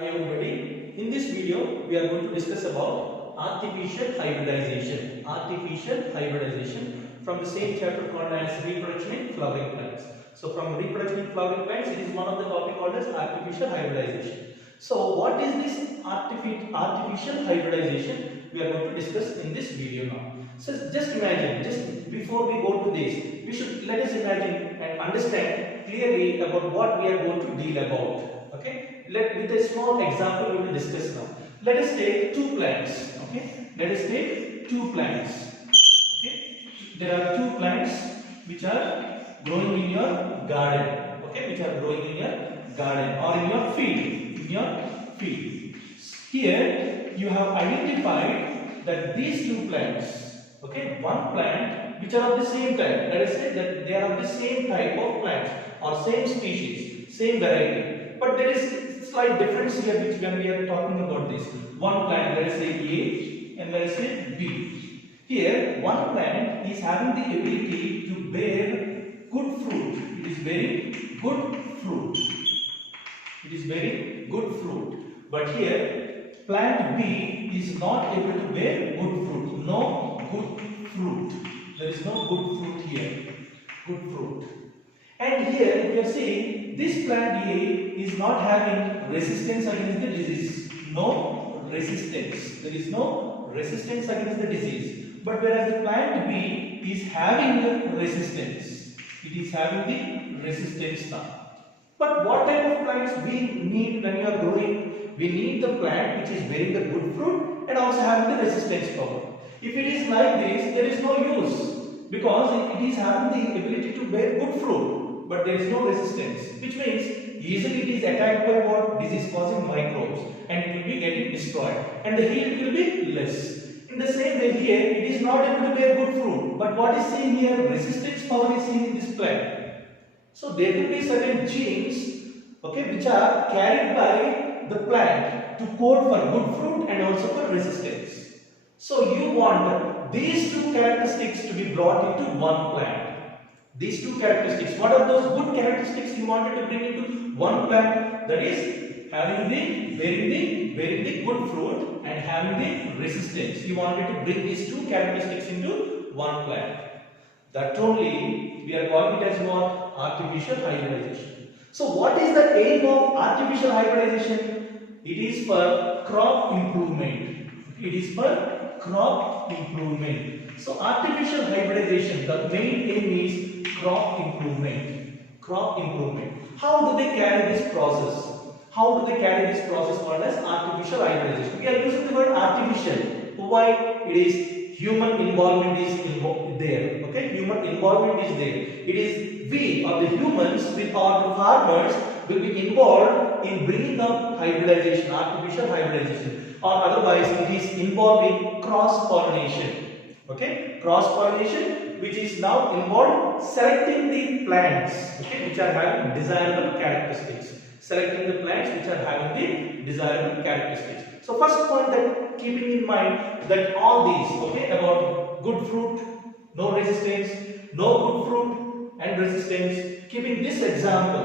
Hi everybody, in this video we are going to discuss about artificial hybridization. Artificial hybridization from the same chapter called as reproduction in flowering plants. So from reproduction in flowering plants, it is one of the topic called as artificial hybridization. So what is this artificial hybridization? We are going to discuss in this video now. So just imagine, just before we go to this, let us imagine and understand clearly about what we are going to deal about. Okay, with a small example we will discuss now. Let us take two plants. Okay, let us take two plants. Okay, there are two plants which are growing in your garden. Okay, which are growing in your garden or in your field. In your field. Here you have identified that these two plants. Okay, one plant which are of the same type. Let us say that they are of the same type of plants or same species, same variety. But there is slight difference here which when we are talking about this. One plant, let us say A and let us say B. Here one plant is having the ability to bear good fruit. It is bearing good fruit. It is bearing good fruit. But here plant B is not able to bear good fruit. No good fruit. There is no good fruit here. Good fruit. And here we are saying this plant A is not having resistance against the disease. No resistance. There is no resistance against the disease. But whereas the plant B is having the resistance. It is having the resistance now. But what type of plants we need when we are growing? We need the plant which is bearing the good fruit and also having the resistance power. If it is like this, there is no use because it is having the ability to bear good fruit, but there is no resistance, which means easily it is attacked by what? Disease causing microbes and it will be getting destroyed and the yield will be less. In the same way here, it is not able to bear good fruit, but what is seen here? Resistance power is seen in this plant. So there will be certain genes, okay, which are carried by the plant to code for good fruit and also for resistance. So you want these two characteristics to be brought into one plant. These two characteristics, what are those good characteristics you wanted to bring into one plant? That is having bearing the good fruit and having the resistance. You wanted to bring these two characteristics into one plant. That only we are calling it as what? Artificial hybridization. So what is the aim of artificial hybridization? It is for crop improvement. It is for crop improvement. So artificial hybridization, the main aim is crop improvement. Crop improvement. How do they carry this process? How do they carry this process called as artificial hybridization? We are using the word artificial. Why? It is human involvement is there. Okay, human involvement is there. It is we or the humans with or the farmers will be involved in bringing up hybridization, artificial hybridization, or otherwise it is involved in cross pollination. Okay, cross pollination, which is now involved selecting the plants, okay, which are having desirable characteristics. Selecting the plants which are having the desirable characteristics. So first point that keeping in mind that all these, okay, about good fruit, no resistance, no good fruit and resistance, keeping this example,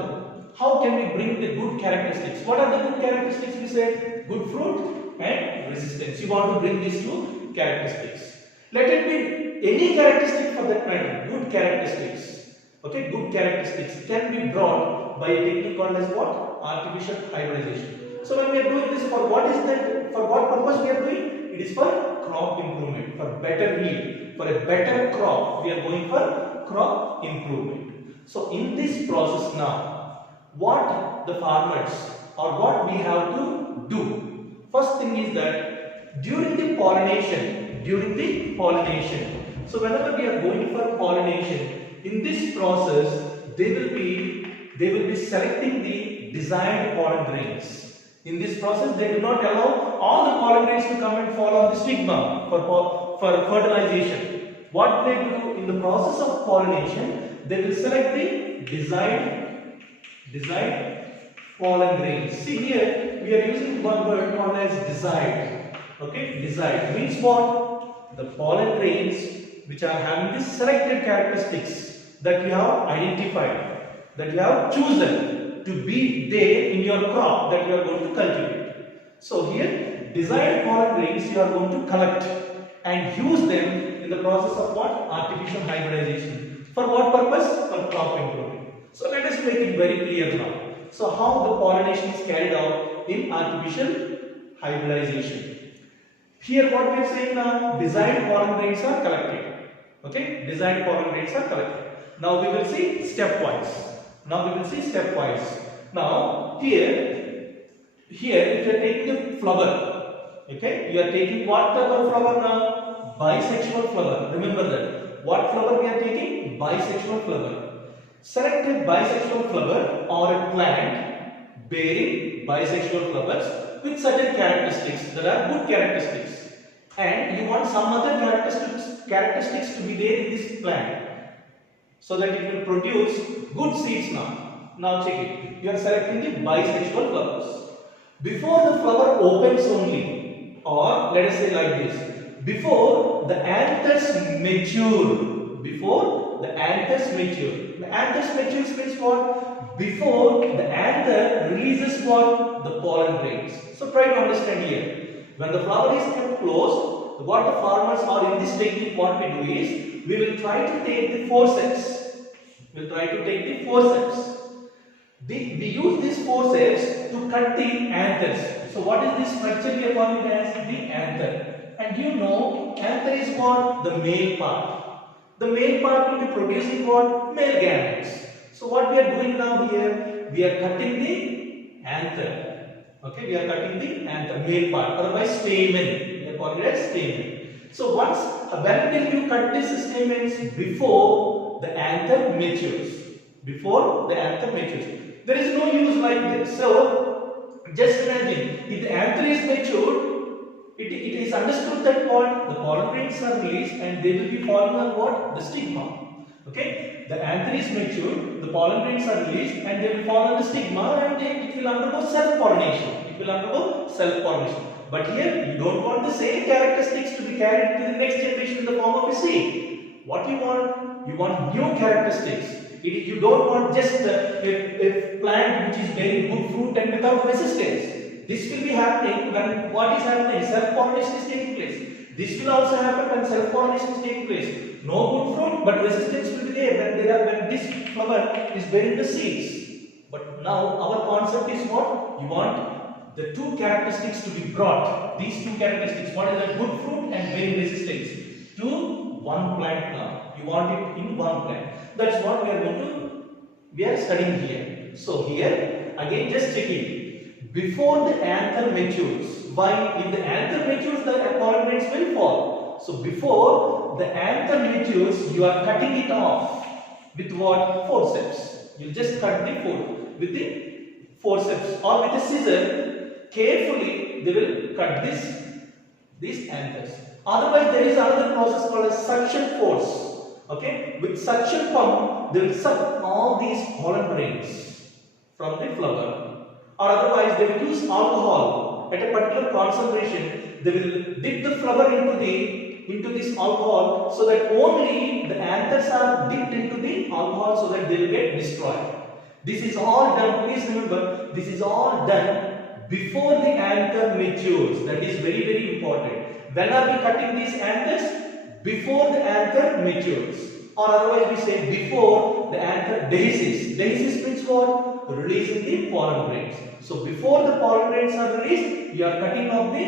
how can we bring the good characteristics? What are the good characteristics we said? Good fruit and resistance. You want to bring these two characteristics. Let it be any characteristic for that matter, good characteristics. Okay, good characteristics can be brought by a technique called as what? Artificial hybridization. So when we are doing this, for what is that? For what purpose we are doing? It is for crop improvement, for better yield, for a better crop. We are going for crop improvement. So in this process now, what the farmers or what we have to do? First thing is that during the pollination. So whenever we are going for pollination, in this process, they will be selecting the desired pollen grains. In this process, they do not allow all the pollen grains to come and fall on the stigma for fertilization. What they do in the process of pollination, they will select the desired pollen grains. See here, we are using one word called as desired. Okay, desired means what? The pollen grains which are having the selected characteristics that you have identified, that you have chosen to be there in your crop that you are going to cultivate. So here, desired pollen grains you are going to collect and use them in the process of what? Artificial hybridization. For what purpose? For crop improvement. So let us make it very clear now. So how the pollination is carried out in artificial hybridization. Here what we are saying now, desired pollen grains are collected. Okay, desired pollen grains are collected. Now we will see stepwise. Now here if you are taking the flower, okay, you are taking what type of flower now? Bisexual flower. Remember that. What flower we are taking? Bisexual flower. Select a bisexual flower or a plant bearing bisexual flowers with certain characteristics that are good characteristics, and you want some other characteristics to be there in this plant so that it will produce good seeds now. Now check it. You are selecting the bisexual flowers. Before the flower opens only, or let us say like this, before the anthers mature. The anthers matures means what? Before the anther releases what? The pollen grains. So try to understand here. When the flower is kept closed, what the farmers or in this technique what we do is, we will try to take the forceps. We use these forceps to cut the anthers. So what is this structure we are calling as? The anther. And you know, anther is what? The male part. The male part will be producing what? Male gametes. So what we are doing now here, we are cutting the anther. Okay, we are cutting the anther, male part, otherwise stamen. We are calling it as stamen. So when will you cut these stamens? Before the anther matures. There is no use like this. So just imagine, if the anther is matured, it is understood that what? The pollen grains are released and they will be falling on what? The stigma. Okay? The anther is matured, the pollen grains are released and they will fall on the stigma, and it will undergo self-pollination. But here you don't want the same characteristics to be carried to the next generation in the form of a seed. What you want? You want new characteristics. You don't want just a plant which is bearing good fruit and without resistance. This will be happening when what is happening? Self-pollination is taking place. This will also happen when self-pollination is taking place. No good fruit, but resistance will be there when this flower is bearing the seeds. But now our concept is what? You want the two characteristics to be brought. These two characteristics, what is the good fruit and bearing resistance, to one plant now. You want it in one plant. That's what we are studying here. So here again just check it. Before the anther matures. Why? If the anther matures, the pollen grains will fall. So before the anther matures, you are cutting it off with what? Forceps. You just cut with the forceps or with a scissor. Carefully, they will cut these anthers. Otherwise, there is another process called a suction force. Okay? With suction pump, they will suck all these pollen grains from the flower. Or otherwise they will use alcohol at a particular concentration. They will dip the flower into this alcohol so that only the anthers are dipped into the alcohol so that they will get destroyed. This is all done, please remember, this is all done before the anther matures. That is very, very important. When are we cutting these anthers? Before the anther matures. Or otherwise we say before the anther dehisces. Dehisces means what? Releasing the pollen grains. So before the pollen grains are released, you are cutting off the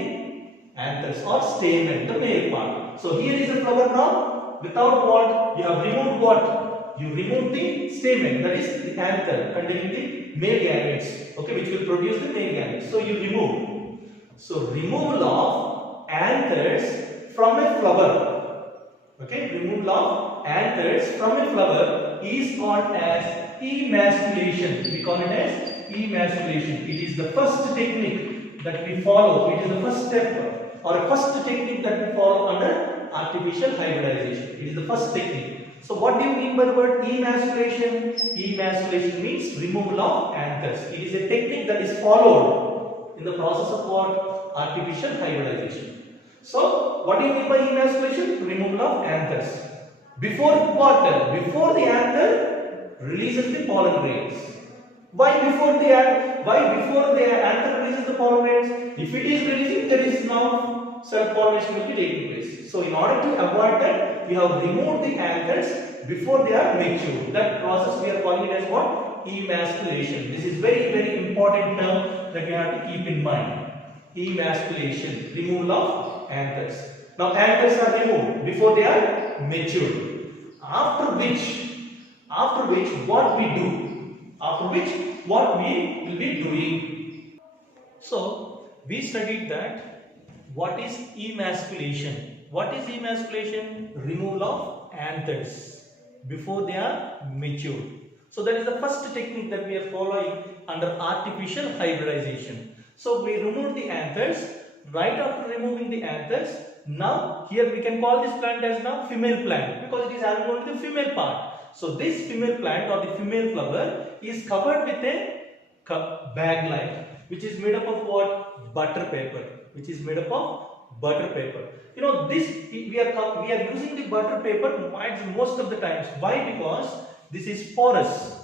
anthers or stamen, the male part. So here is the flower now. Without what? You have removed what? You remove the stamen, that is the anther containing the male gametes, okay, which will produce the male gametes. So you remove. So removal of anthers from a flower. Okay, removal of anthers from a flower is called as emasculation. We call it as emasculation. It is the first technique that we follow. It is the first step or a first technique that we follow under artificial hybridization. It is the first technique. So what do you mean by the word emasculation? Emasculation means removal of anthers. It is a technique that is followed in the process of what? Artificial hybridization. So, what do you mean by emasculation? Removal of anthers. Before what? Before the anther releases the pollen grains. Why before the anther? Why? Before the anther releases the pollen grains, if it is releasing, there is now self-pollination will be taking place. So in order to avoid that, we have removed the anthers before they are mature. That process we are calling it as what? Emasculation. This is very, very important term that we have to keep in mind. Emasculation, removal of anthers. Now anthers are removed before they are mature. After which what we do? After which what we will be doing? So we studied that what is emasculation. What is emasculation? Removal of anthers before they are mature. So that is the first technique that we are following under artificial hybridization. So we remove the anthers. Right after removing the anthers, now here we can call this plant as now female plant because it is having only the female part. So this female plant or the female flower is covered with a bag like, which is made up of what? Butter paper. Which is made up of butter paper. You know, this we are using the butter paper most of the times. Why? Because this is porous.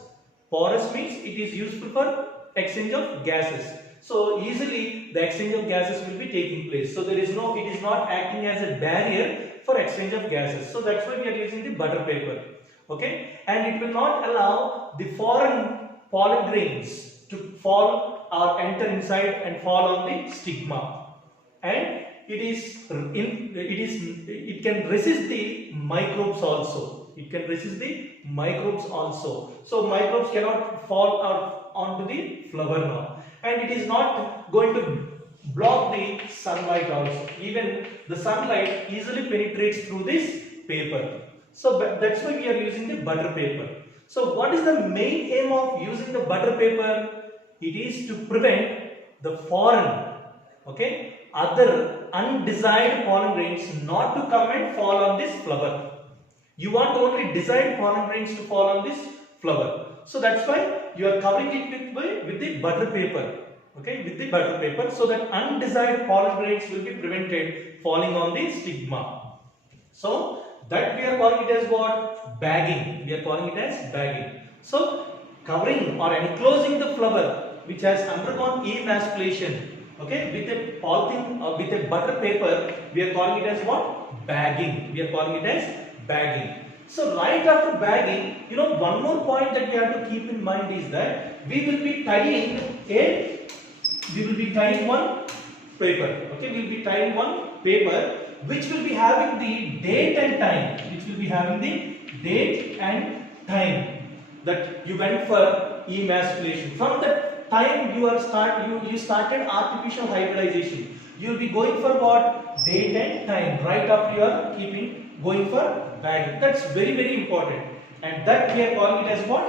Porous means it is useful for exchange of gases. So easily the exchange of gases will be taking place. So it is not acting as a barrier for exchange of gases. So that's why we are using the butter paper. Okay, and it will not allow the foreign pollen grains to fall or enter inside and fall on the stigma. And it can resist the microbes also. It can resist the microbes also. So microbes cannot fall out onto the flower now. And it is not going to block the sunlight also. Even the sunlight easily penetrates through this paper. So that's why we are using the butter paper. So what is the main aim of using the butter paper? It is to prevent the foreign, other undesired pollen grains not to come and fall on this flower. You want only desired pollen grains to fall on this flower. So that's why you are covering it with the butter paper. With the butter paper, so that undesired pollen grains will be prevented falling on the stigma. So that we are calling it as what? Bagging. We are calling it as bagging. So covering or enclosing the flower which has undergone emasculation, with a polythene or with a butter paper, we are calling it as what? Bagging. We are calling it as bagging. So right after bagging, one more point that we have to keep in mind is that we will be tying one paper. We will be tying one paper which will be having the date and time. Which will be having the date and time that you went for emasculation. From the time you started artificial hybridization, you will be going for what? Date and time. Right after you are going for bagging. That's very, very important. And that we are calling it as what?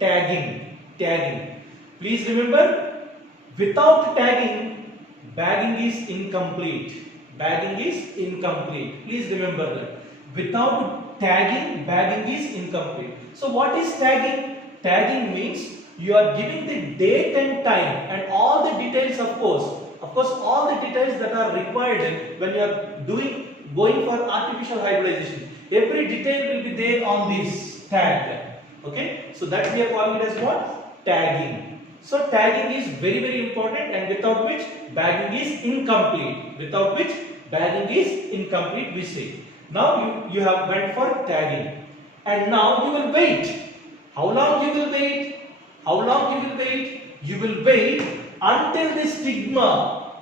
Tagging. Tagging. Please remember, without tagging, bagging is incomplete. Bagging is incomplete. Please remember that. Without tagging, bagging is incomplete. So what is tagging? Tagging means you are giving the date and time and all the details, of course all the details that are required when you are going for artificial hybridization. Every detail will be there on this tag. So that we are calling it as what? Tagging. So tagging is very, very important, and without which bagging is incomplete. Without which bagging is incomplete, we say. Now you have went for tagging, and now you will wait. How long you will wait? How long you will wait? You will wait until the stigma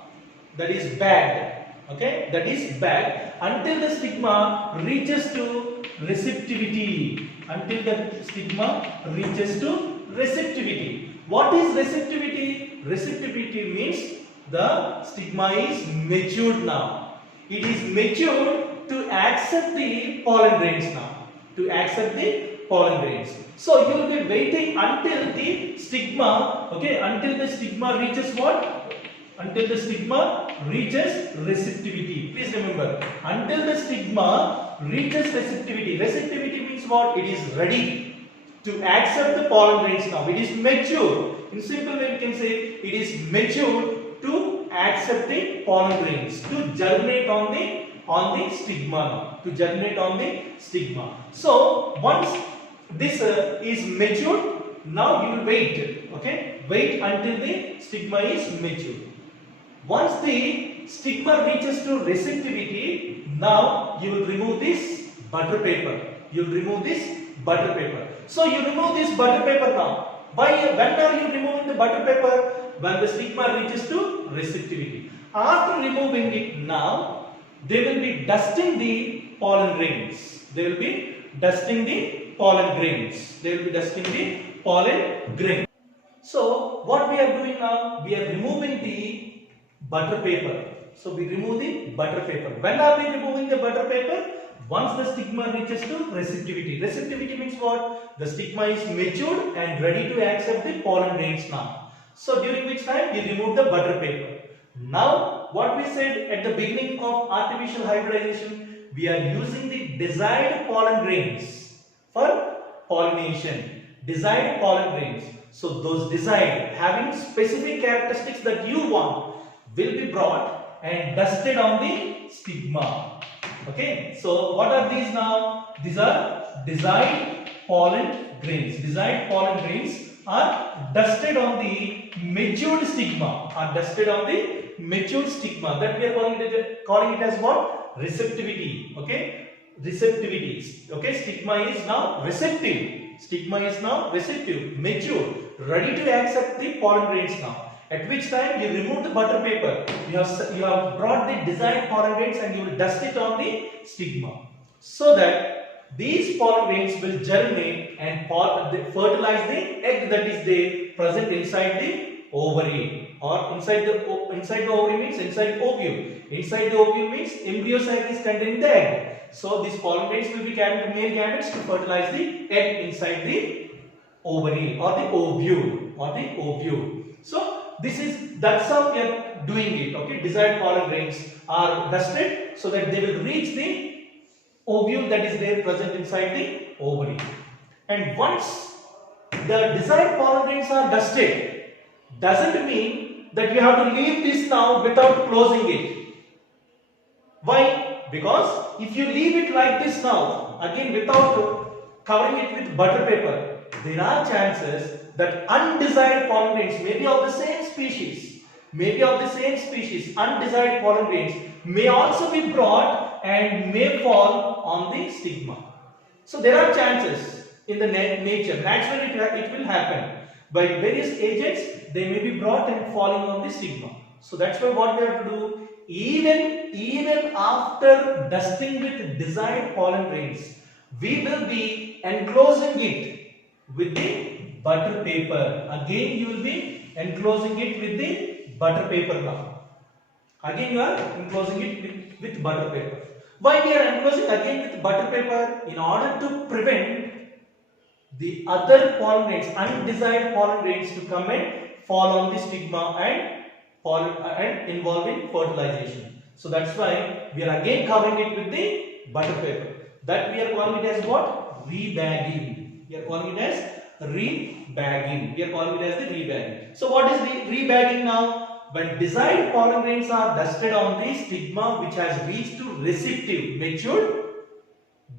that is bagged, that is bagged, until the stigma reaches to receptivity. Until the stigma reaches to receptivity. What is receptivity? Receptivity means the stigma is matured now. It is matured to accept the pollen grains now. To accept the pollen grains. So you will be waiting until the stigma, until the stigma reaches what? Until the stigma reaches receptivity. Please remember, until the stigma reaches receptivity. Receptivity means what? It is ready to accept the pollen grains now. It is mature. In simple way, we can say it is mature to accept the pollen grains, to germinate on the stigma. To germinate on the stigma. So once this is matured, now you will wait. wait until the stigma is mature. Once the stigma reaches to receptivity, now you will remove this butter paper. You will remove this butter paper. So you remove this butter paper now. When are you removing the butter paper? When the stigma reaches to receptivity. After removing it now, they will be dusting the pollen grains. They will be dusting the pollen grains. They will be dusting the pollen grains. So what we are doing now? We are removing the butter paper. So we remove the butter paper. When are we removing the butter paper? Once the stigma reaches to receptivity. Receptivity means what? The stigma is matured and ready to accept the pollen grains now. So during which time we remove the butter paper. Now what we said at the beginning of artificial hybridization, we are using the desired pollen grains for pollination. Desired pollen grains. So those desired, having specific characteristics that you want, will be brought and dusted on the stigma. Okay, so what are these now? These are desired pollen grains. Desired pollen grains are dusted on the matured stigma. Are dusted on the matured stigma. That we are calling it as what? Receptivity. Okay, receptivity. Okay, stigma is now receptive. Stigma is now receptive, mature, ready to accept the pollen grains now. At which time you remove the butter paper. You have brought the desired pollen grains and you will dust it on the stigma, so that these pollen grains will germinate and fertilize the egg that is there present inside the ovary, or inside the ovary means inside ovule. Inside the ovule means embryo sac is containing the egg. So these pollen grains will be carrying the male gametes to fertilize the egg inside the ovary or the ovule. So that's how we are doing it. Okay, desired pollen grains are dusted so that they will reach the ovule that is there present inside the ovary. And once the desired pollen grains are dusted, doesn't mean that you have to leave this now without closing it. Why? Because if you leave it like this now, again without covering it with butter paper, there are chances that undesired pollen grains may be of the same species, undesired pollen grains may also be brought and may fall on the stigma. So there are chances in the nature, naturally it will happen. By various agents, they may be brought and falling on the stigma. So that's why what we have to do, even after dusting with desired pollen grains, we will be enclosing it with the butter paper. Again you will be enclosing it with the butter paper now. Again you are enclosing it with butter paper. Why we are enclosing again with butter paper? In order to prevent the other pollen grains, undesired pollen grains, to come and fall on the stigma and involve in fertilization. So that's why we are again covering it with the butter paper. That we are calling it as what? Rebagging. We are calling it as rebagging. We are calling it as the rebagging. So what is rebagging now? When desired pollen grains are dusted on the stigma which has reached to receptive, matured,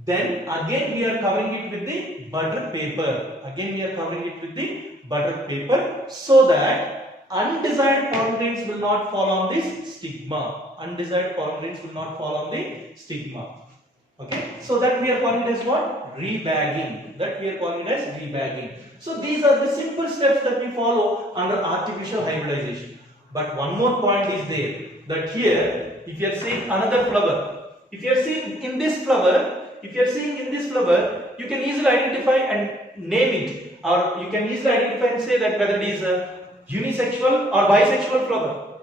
then again we are covering it with the butter paper. Again we are covering it with the butter paper so that undesired pollen grains will not fall on this stigma. Undesired pollen grains will not fall on the stigma. Okay, so that we are calling it as what? Rebagging. That we are calling it as rebagging. So these are the simple steps that we follow under artificial hybridization. But one more point is there, that here, if you are seeing another flower, if you are seeing in this flower, you can easily identify and name it, or you can easily identify and say that whether it is a unisexual or bisexual flower.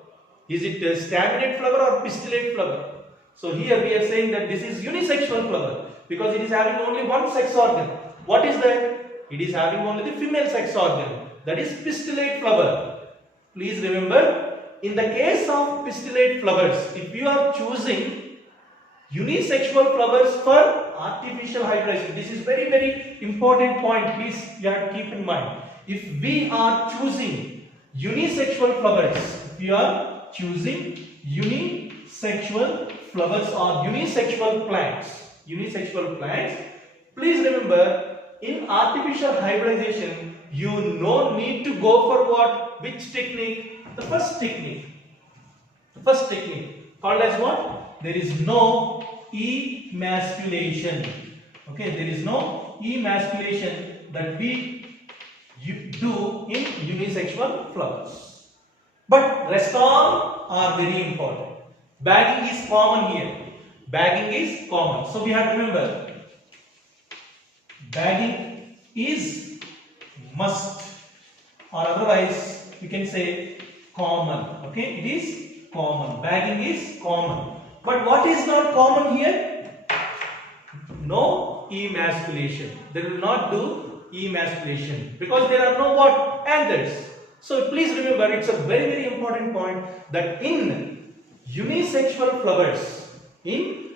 Is it a staminate flower or pistillate flower? So here we are saying that this is unisexual flower because it is having only one sex organ. What is that? It is having only the female sex organ. That is pistillate flower. Please remember, in the case of pistillate flowers, if you are choosing unisexual flowers for artificial hybridization, this is very important point, please you have to keep in mind. If we are choosing unisexual flowers, if you are choosing unisexual flowers or unisexual plants, please remember, in artificial hybridization you no need to go for what? Which technique? The first technique. The first technique called as what? There is no emasculation. Okay, there is no emasculation that we do in unisexual flowers. But rest all are very important. Bagging is common here. Bagging is common. So we have to remember, bagging is must, or otherwise we can say common. Okay, it is common. Bagging is common. But what is not common here? No emasculation. They will not do emasculation because there are no what? Anthers. So please remember, it's a very important point that in unisexual flowers, we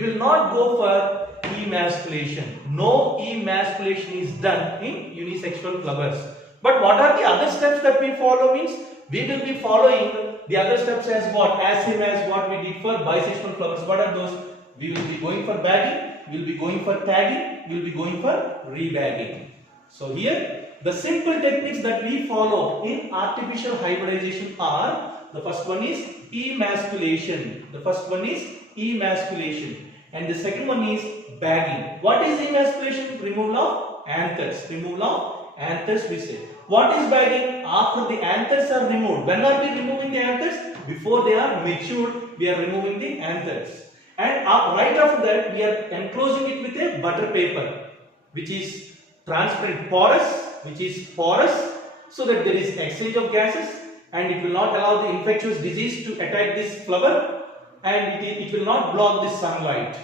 will not go for emasculation. No emasculation is done in unisexual flowers. But what are the other steps that we follow? Means we will be following the other steps as what? As same as what we did for bisexual flowers. What are those? We will be going for bagging, we will be going for tagging, we will be going for rebagging. So here the simple techniques that we follow in artificial hybridization are, the first one is emasculation. The first one is emasculation. And the second one is bagging. What is emasculation? Removal of anthers. Removal of anthers we say. What is bagging? After the anthers are removed. When are we removing the anthers? Before they are matured, we are removing the anthers. And right after that, we are enclosing it with a butter paper, which is transparent, porous, so that there is exchange of gases and it will not allow the infectious disease to attack this flower, and it will not block the sunlight.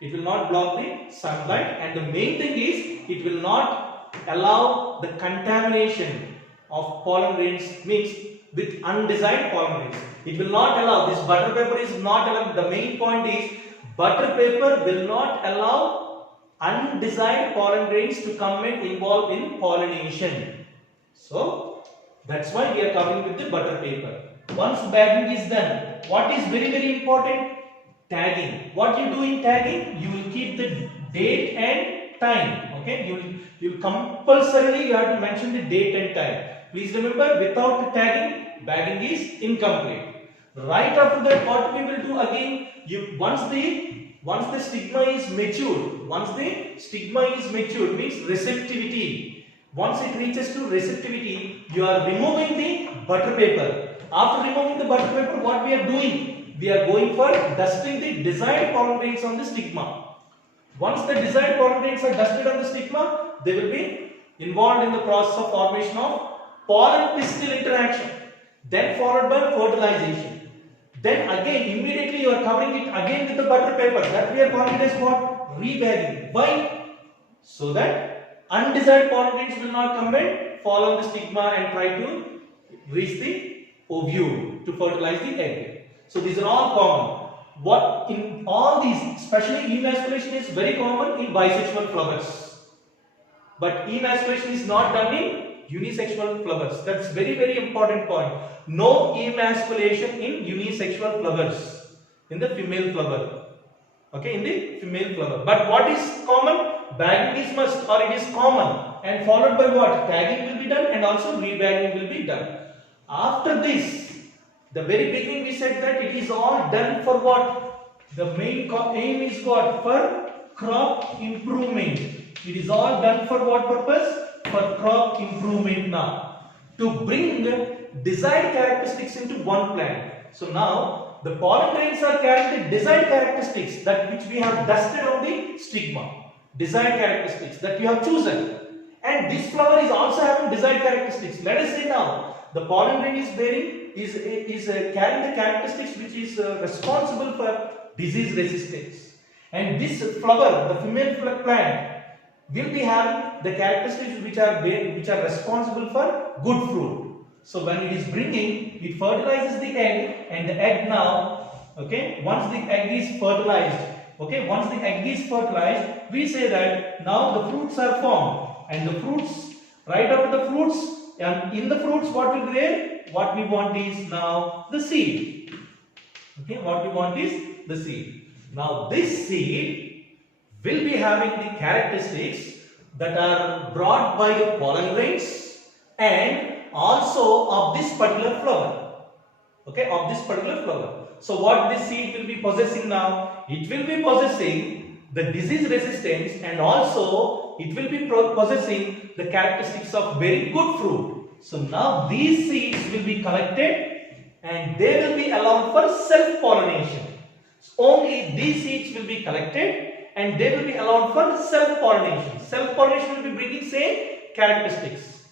It will not block the sunlight, and the main thing is it will not allow the contamination of pollen grains, means with undesired pollen grains. It will not allow, this butter paper is not allowed. The main point is butter paper will not allow undesired pollen grains to come and involve in pollination. So that's why we are covering with the butter paper. Once bagging is done, what is very important? Tagging. What you do in tagging? You will keep the date and time. Okay, you will compulsorily you have to mention the date and time. Please remember, without tagging, bagging is incomplete. Right after that, what we will do again? Once the stigma is matured, means receptivity. Once it reaches to receptivity, you are removing the butter paper. After removing the butter paper, what we are doing? We are going for dusting the desired pollen grains on the stigma. Once the desired pollen grains are dusted on the stigma, they will be involved in the process of formation of pollen pistil interaction, then followed by fertilization. Then again, immediately you are covering it again with the butter paper. That we are calling it as what? Rebagging. Why? So that undesired pollen grains will not come and fall on the stigma and try to reach the ovule to fertilize the egg. So these are all common. What in all these, especially emasculation is very common in bisexual flowers. But emasculation is not done in unisexual flowers. That's very important point. No emasculation in unisexual flowers, in the female flower. Okay, in the female flower. But what is common? Bagging is must, or it is common, and followed by what? Tagging will be done and also rebagging will be done. After this, the very beginning we said that it is all done for what? The main aim is what? For crop improvement. It is all done for what purpose? For crop improvement now. To bring the desired characteristics into one plant. So now the pollen grains are carrying the desired characteristics that which we have dusted on the stigma. Desired characteristics that you have chosen. And this flower is also having desired characteristics. Let us say now the pollen grain is carrying the characteristics which is responsible for disease resistance. And this flower, the female plant, will be having the characteristics which are responsible for good fruit. So when it is bringing, it fertilizes the egg, and the egg now, okay, once the egg is fertilized, we say that now the fruits are formed, and the fruits, right after the fruits, and in the fruits what will be there? What we want is now the seed. Okay, what we want is the seed. Now this seed will be having the characteristics that are brought by the pollen grains and also of this particular flower. Okay, of this particular flower. So what this seed will be possessing now? It will be possessing the disease resistance and also it will be possessing the characteristics of very good fruit. So now these seeds will be collected and they will be allowed for self-pollination. Only these seeds will be collected and they will be allowed for self-pollination. Self-pollination will be bringing same characteristics.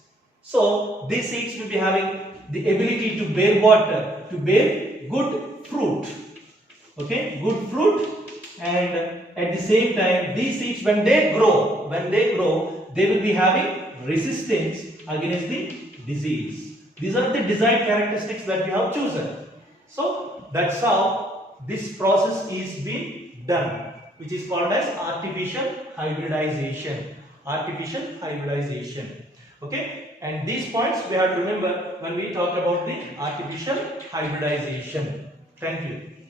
So these seeds will be having the ability to bear water, to bear good fruit. Okay, good fruit, and at the same time these seeds when they grow, they will be having resistance against the disease. These are the desired characteristics that we have chosen. So that's how this process is being done, which is called as artificial hybridization. Artificial hybridization. Okay, and these points we have to remember when we talk about the artificial hybridization. Thank you.